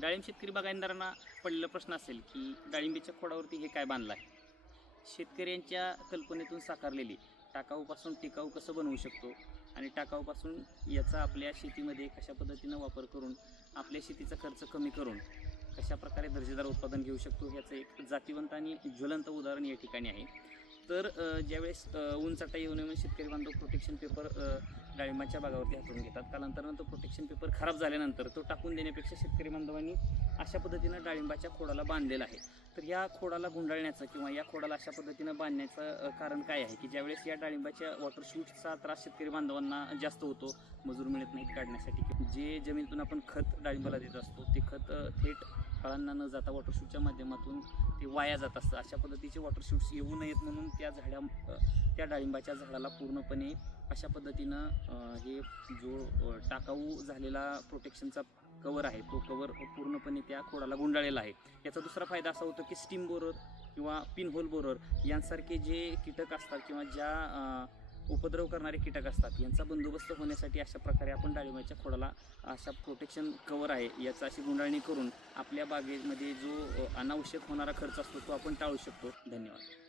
डाळिंब शेतकरी बागायतदारांना पडलेला प्रश्न असेल की डाळिंबीच्या खोडावरती हे काय बांधलं आहे. शेतकऱ्यांच्या कल्पनेतून साकारलेली टाकाऊपासून टिकाऊ कसं बनवू शकतो आणि टाकाऊपासून याचा आपल्या शेतीमध्ये कशा पद्धतीनं वापर करून आपल्या शेतीचा खर्च कमी करून कशा प्रकारे दर्जेदार उत्पादन घेऊ शकतो ह्याचं एक जातीवंत आणि ज्वलंत उदाहरण या ठिकाणी आहे. तर ज्यावेळेस ऊनचाटा येऊ नये म्हणून शेतकरी बांधव प्रोटेक्शन पेपर डाळिंबाच्या बागावरती हातरून घेतात. कालांतरानं तो प्रोटेक्शन पेपर खराब झाल्यानंतर तो टाकून देण्यापेक्षा शेतकरी बांधवांनी अशा पद्धतीनं डाळिंबाच्या खोडाला बांधलेलं आहे. तर या खोडाला गुंडाळण्याचं किंवा या खोडाला अशा पद्धतीनं बांधण्याचं कारण काय आहे की ज्यावेळेस या डाळिंबाच्या वॉटरशूटचा त्रास शेतकरी बांधवांना जास्त होतो, मजूर मिळत नाहीत काढण्यासाठी, जे जमिनीतून आपण खत डाळिंबाला देत असतो ते खत थेट फळांना न जाता वॉटरशूटच्या माध्यमातून ते वाया जात असतं. अशा पद्धतीचे वॉटरशूट्स येऊ नयेत म्हणून त्या डाळिंबाच्या झाडाला पूर्णपणे अशा पद्धतीनं हे जो टाकाऊ झालेला प्रोटेक्शनचा कवर आहे तो कवर पूर्णपणे त्या खोडाला गुंडाळलेला आहे. याचा दुसरा फायदा असा होतो की स्टीम बोरर किंवा पिनहोल बोरर यांसारखे जे कीटक असतात किंवा ज्या उपद्रव करणारे कीटक असतात यांचा बंदोबस्त होण्यासाठी अशा प्रकारे आपण डाळिंबाच्या खोडाला अशा प्रोटेक्शन कवर आहे याचा अशी गुंडाळणी करून आपल्या बागेमध्ये जो अनावश्यक होणारा खर्च असतो तो आपण टाळू शकतो. धन्यवाद.